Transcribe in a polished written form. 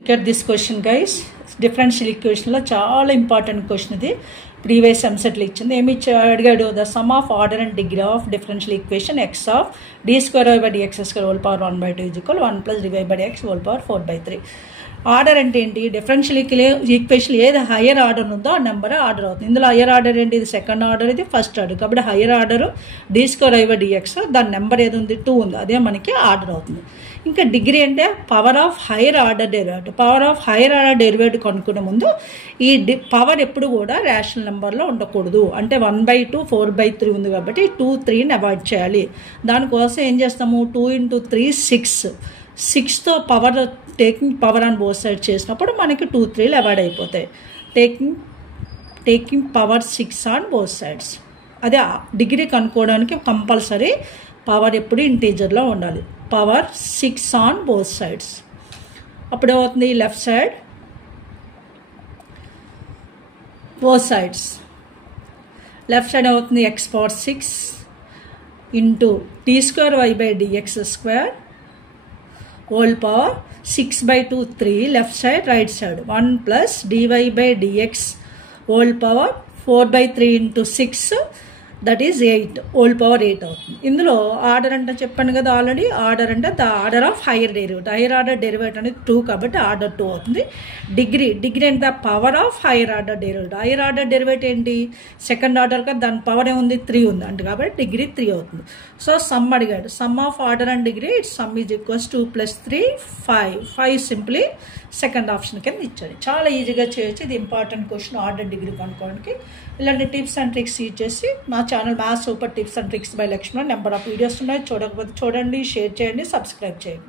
Look at this question, guys. Differential equation lo chaala important question idi. Previous MSET lo ichindi emi adigadu the sum of order and degree of differential equation x of d square y by dx square whole power 1 by 2 is equal 1 plus dy by dx whole power 4 by 3. Order అంటే ఏంటి? Differential equation ఏది higher order ఉందో ఆ number order అవుతుంది. ఇందులో higher order ఏంటి? ఇది second order, ఇది ఫస్ట్ ఆర్డర్. కాబట్టి higher order d square y by dx, దాని నెంబర్ ఏది ఉంది? 2 ఉంది, అదే మనకి ఆర్డర్ అవుతుంది. ఇంకా డిగ్రీ అంటే power of higher order derivative. Power of higher order derivative కనుక్కునే ముందు ఈ పవర్ ఎప్పుడు కూడా రేషనల్ నెంబర్లో ఉండకూడదు. అంటే 1/2 4/3 ఉంది కాబట్టి 2 3ని అవాయిడ్ చేయాలి. దానికోసం ఏం చేస్తాము? 2 × 3 6తో power taking power on both side చేసినప్పుడు మనకి 2 3లు అవాయిడ్ అయిపోతాయి. Taking power 6 on both sides. అదే డిగ్రీ కనుక్కోవడానికి కంపల్సరీ పవర్ ఎప్పుడు ఇంటీజర్లో ఉండాలి. Power 6 on both sides. అప్పుడు ఏమవుతుంది? Left side both sides. Left side ఏమవుతుంది? x power 6 into d square y by d x square whole power 6/2 3 left side right side 1 plus dy by dx whole power 4/3 into 6 that is 8 whole power 8 అవుతుంది. ఇందులో order అంటే చెప్పాను కదా already. Order అంటే the order of higher derivative. Hire order derivative అనేది 2 కాబట్టి order 2 అవుతుంది. Degree అంటే the power of higher order derivative. Hire order derivative ఏంటి? సెకండ్ ఆర్డర్ కదా, దాని పవర్ ఏముంది? 3 ఉంది అంటే కాబట్టి డిగ్రీ 3 అవుతుంది. సో సమ్ అడిగాడు. Some of order and degree it's some is equals 2 + 3 5 simply second option కింద ఇచ్చాడు. చాలా ఈజీగా చేయొచ్చు. ఇది ఇంపార్టెంట్ క్వశ్చన్ ఆర్డర్ డిగ్రీ కనుక్కోవడానికి. ఇలాంటి టిప్స్ అండ్ ట్రిక్స్ యూజ్ చేసి మా channel maths super tips and tricks by Lakshman number of videos ఉన్నాయి. చూడకపోతే చూడండి, షేర్ చేయండి, సబ్స్క్రైబ్ చేయండి.